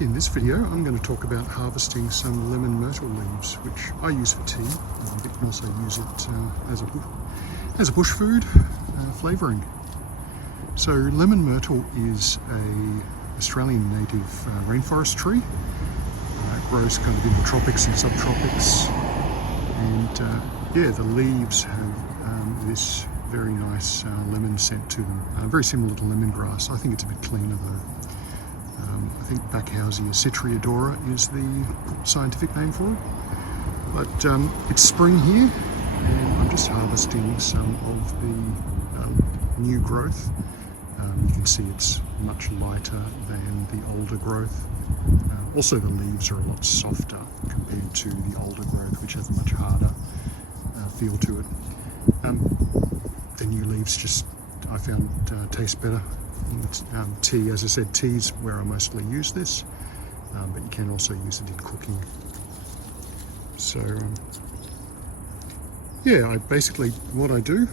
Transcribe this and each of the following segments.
In this video, I'm going to talk about harvesting some lemon myrtle leaves, which I use for tea, but you can also use it as a bush food, flavouring. So lemon myrtle is a Australian native rainforest tree. It grows kind of in the tropics and subtropics, and yeah, the leaves have this very nice lemon scent to them, very similar to lemongrass. I think it's a bit cleaner though. I think Backhousia citriodora is the scientific name for it. But it's spring here, and I'm just harvesting some of the new growth. You can see it's much lighter than the older growth. Also, the leaves are a lot softer compared to the older growth, which has a much harder feel to it. The new leaves just, I found, taste better. Tea, as I said, tea's where I mostly use this, but you can also use it in cooking. So yeah, what I do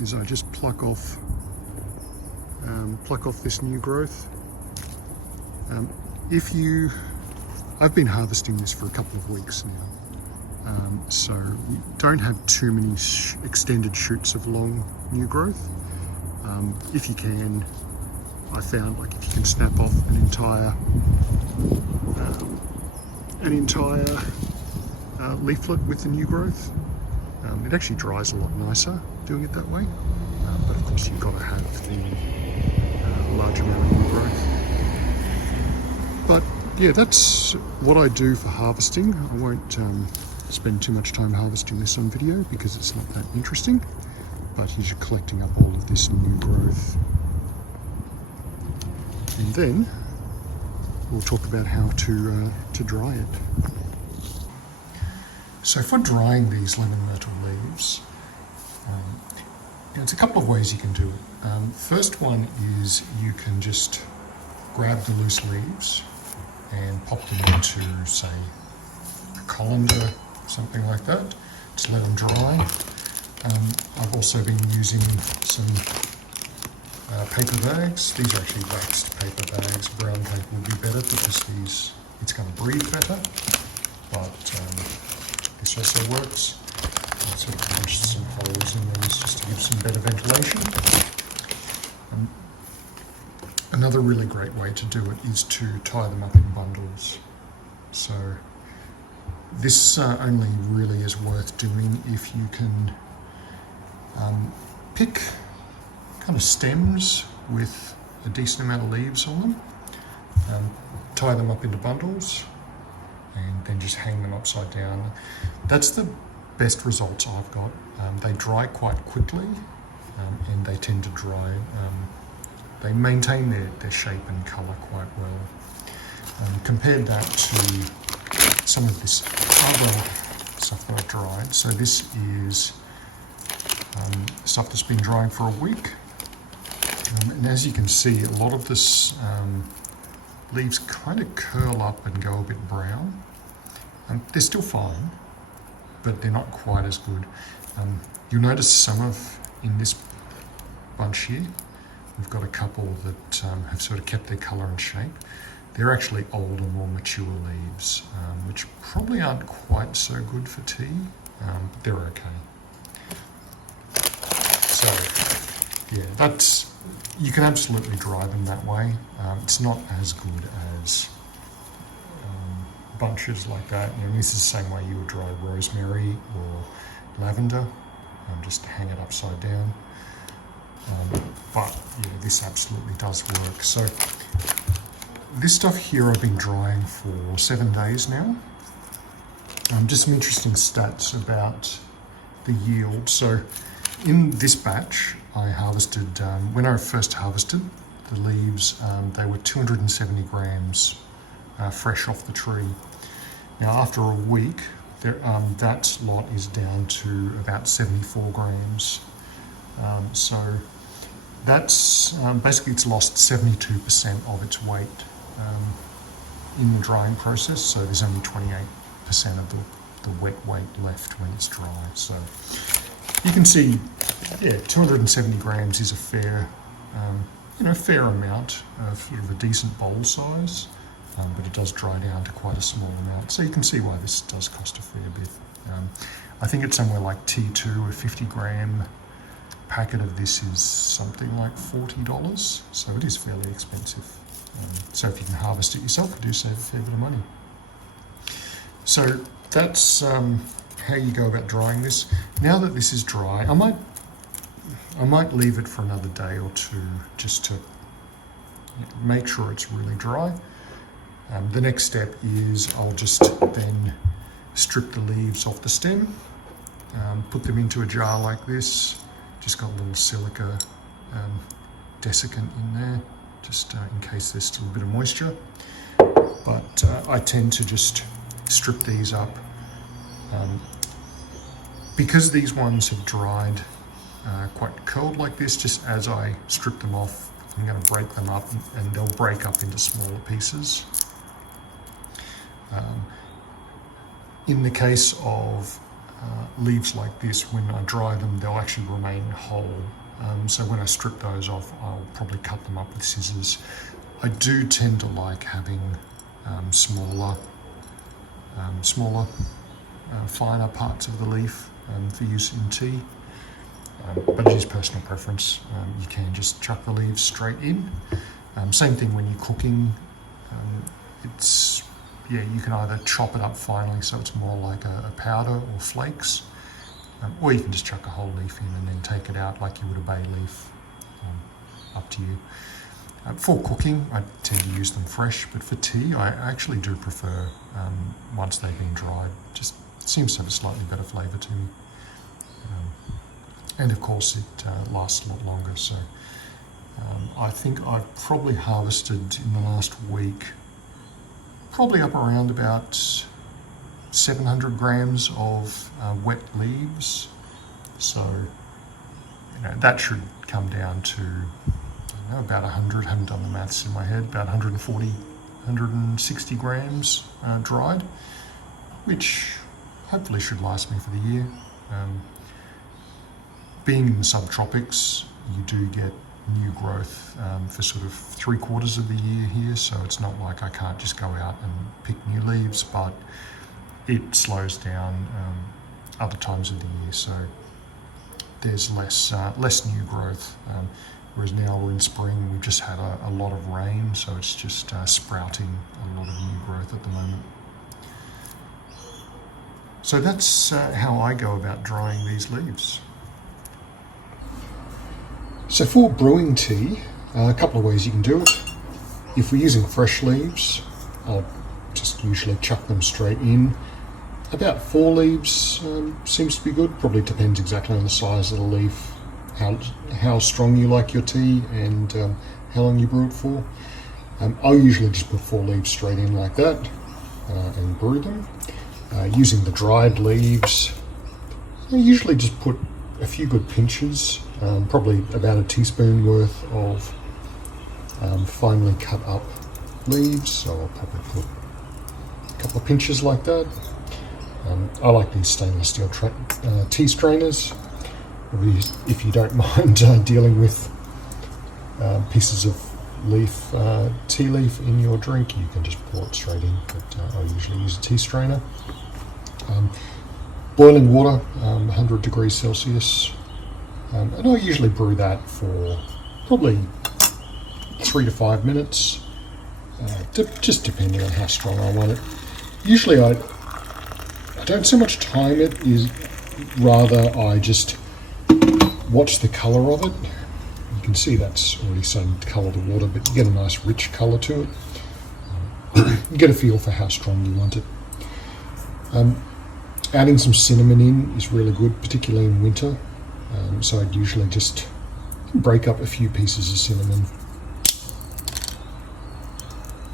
is I just pluck off this new growth. I've been harvesting this for a couple of weeks now, so you don't have too many extended shoots of long new growth. If you can, I found, like, if you can snap off an entire leaflet with the new growth, it actually dries a lot nicer doing it that way. But of course, you've got to have the large amount of new growth. But yeah, that's what I do for harvesting. I won't spend too much time harvesting this on video because it's not that interesting. But you're collecting up all of this new growth. And then we'll talk about how to dry it. So for drying these lemon myrtle leaves, it's a couple of ways you can do it. First one is you can just grab the loose leaves and pop them into, say, a colander, something like that. Just let them dry. I've also been using some paper bags. These are actually waxed paper bags. Brown paper would be better because it's going to breathe better, but this also works. I sort of punched some holes in these just to give some better ventilation. Another really great way to do it is to tie them up in bundles. So this only really is worth doing if you can pick kind of stems with a decent amount of leaves on them, tie them up into bundles, and then just hang them upside down. That's the best results I've got. They dry quite quickly, and they tend to dry. They maintain their shape and colour quite well. Compared that to some of this other stuff that I've dried. So this is stuff that's been drying for a week. And as you can see, a lot of this leaves kind of curl up and go a bit brown. They're still fine, but they're not quite as good. You'll notice in this bunch here, we've got a couple that have sort of kept their colour and shape. They're actually older, more mature leaves, which probably aren't quite so good for tea, but they're okay. So yeah, you can absolutely dry them that way. It's not as good as bunches like that. This is the same way you would dry rosemary or lavender. Just hang it upside down. But yeah, this absolutely does work. So this stuff here I've been drying for 7 days now. Just some interesting stats about the yield. So in this batch, I harvested, when I first harvested the leaves, they were 270 grams fresh off the tree. Now after a week, that lot is down to about 74 grams. So that's basically, it's lost 72% of its weight in the drying process. So there's only 28% of the wet weight left when it's dry. So you can see, yeah, 270 grams is a fair amount of sort of a decent bowl size. but it does dry down to quite a small amount. So you can see why this does cost a fair bit. I think it's somewhere like T2, a 50 gram packet of this is something like $40, so it is fairly expensive. So if you can harvest it yourself, you do save a fair bit of money. So that's how you go about drying this. Now that this is dry, I might leave it for another day or two just to make sure it's really dry. The next step is I'll just then strip the leaves off the stem, put them into a jar like this. Just got a little silica desiccant in there, just in case there's still a bit of moisture. But I tend to just strip these up. Because these ones have dried quite curled like this, just as I strip them off, I'm going to break them up and they'll break up into smaller pieces. In the case of leaves like this, when I dry them, they'll actually remain whole. So when I strip those off, I'll probably cut them up with scissors. I do tend to like having smaller, finer parts of the leaf for use in tea. But it is personal preference. You can just chuck the leaves straight in. Same thing when you're cooking. You can either chop it up finely so it's more like a powder or flakes, or you can just chuck a whole leaf in and then take it out like you would a bay leaf. Up to you. For cooking, I tend to use them fresh, but for tea, I actually do prefer once they've been dried. Just seems to have a slightly better flavour to me. And of course, it lasts a lot longer. So I think I've probably harvested in the last week probably up around about 700 grams of wet leaves. So, that should come down to, about 100, haven't done the maths in my head, about 140, 160 grams dried, which hopefully should last me for the year. Being in the subtropics, you do get new growth for sort of 3/4 of the year here, so it's not like I can't just go out and pick new leaves, but it slows down other times of the year, so there's less new growth. Whereas now we're in spring, we've just had a lot of rain, so it's just sprouting a lot of new growth at the moment. So that's how I go about drying these leaves. So for brewing tea, a couple of ways you can do it. If we're using fresh leaves, I'll just usually chuck them straight in. About 4 leaves seems to be good. Probably depends exactly on the size of the leaf, how strong you like your tea, and how long you brew it for. I'll usually just put 4 leaves straight in like that and brew them. Using the dried leaves, I usually just put a few good pinches, probably about a teaspoon worth of finely cut up leaves. So I'll probably put a couple of pinches like that. I like these stainless steel tea strainers. If you don't mind dealing with pieces of tea leaf in your drink, you can just pour it straight in, but I usually use a tea strainer. Boiling water, 100 degrees Celsius, and I usually brew that for probably 3 to 5 minutes, just depending on how strong I want it. Usually I don't so much time it, rather I just watch the colour of it. You can see that's already starting to colour the water, but you get a nice rich colour to it. You get a feel for how strong you want it. Adding some cinnamon in is really good, particularly in winter. So I'd usually just break up a few pieces of cinnamon.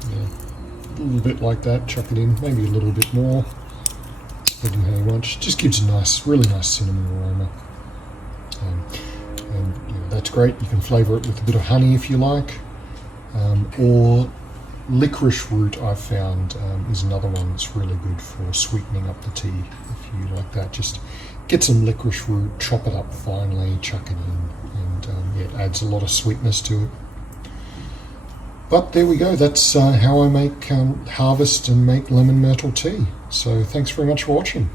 A little bit like that, chuck it in, maybe a little bit more, depending how you want. Just gives a really nice cinnamon aroma. And that's great. You can flavour it with a bit of honey if you like, or licorice root I've found is another one that's really good for sweetening up the tea. If you like that, just get some licorice root, chop it up finely, chuck it in, and it adds a lot of sweetness to it. But there we go, that's how I make harvest and make lemon myrtle tea. So thanks very much for watching.